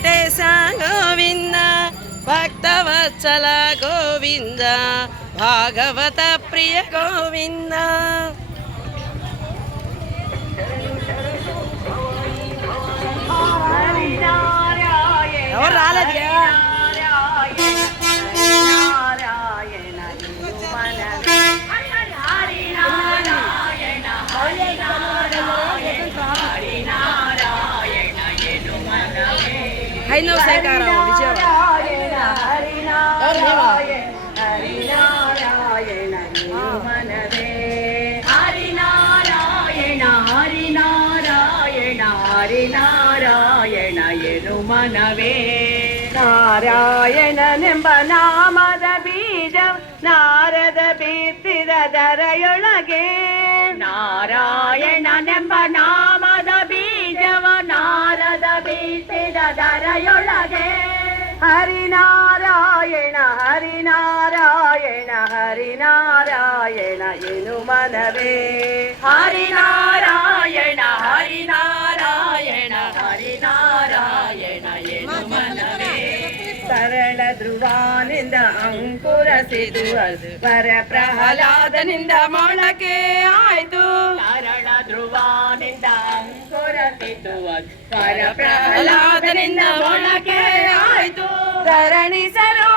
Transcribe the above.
ನಟೇಶ ಗೋವಿಂದ ಭಕ್ತವತ್ಸಲ ಗೋವಿಂದ ಭಾಗವತ ಪ್ರಿಯ ಗೋವಿಂದ. ఎవరు రాలేదు హైనవ సేకారం విజయవాడ. ಹರಿನಾರಾಯಣ ಎನು ಮನವೇ ನಾರಾಯಣನೆಂಬ ನಾಮದ ಬೀಜ ನಾರದ ಬಿತ್ತಿದ ದರೆಯೊಳಗೆ ನಾರಾಯಣನೆಂಬ ನಾಮದ ಬೀಜವ ನಾರದ ಬಿತ್ತಿದ ದರೆಯೊಳಗೆ ಹರಿನಾರಾಯಣ ಹರಿನಾರಾಯಣ ಹರಿನಾರಾಯಣ ಎನು ಮನವೇ ಹರಿನಾರಾಯಣ ಹರಿನಾರಾಯಣ ಹರಿನಾರಾಯಣ ಎನು ಮನವೇ ಸರಳ ಧ್ರುವಾನಿಂದ ಅಂಕುರಸಿದು ವರ ಪ್ರಹ್ಲಾದನಿಂದ ಮೊಳಕೆ ಆಯ್ತು ಸರಳ ಧ್ರುವಾನಿಂದ ಅಂಕುರಸಿದು ವರ ಪ್ರಹ್ಲಾದನಿಂದ ಮೊಳಕೆ ಆಯ್ತು ಧರಣಿ ಸರೋ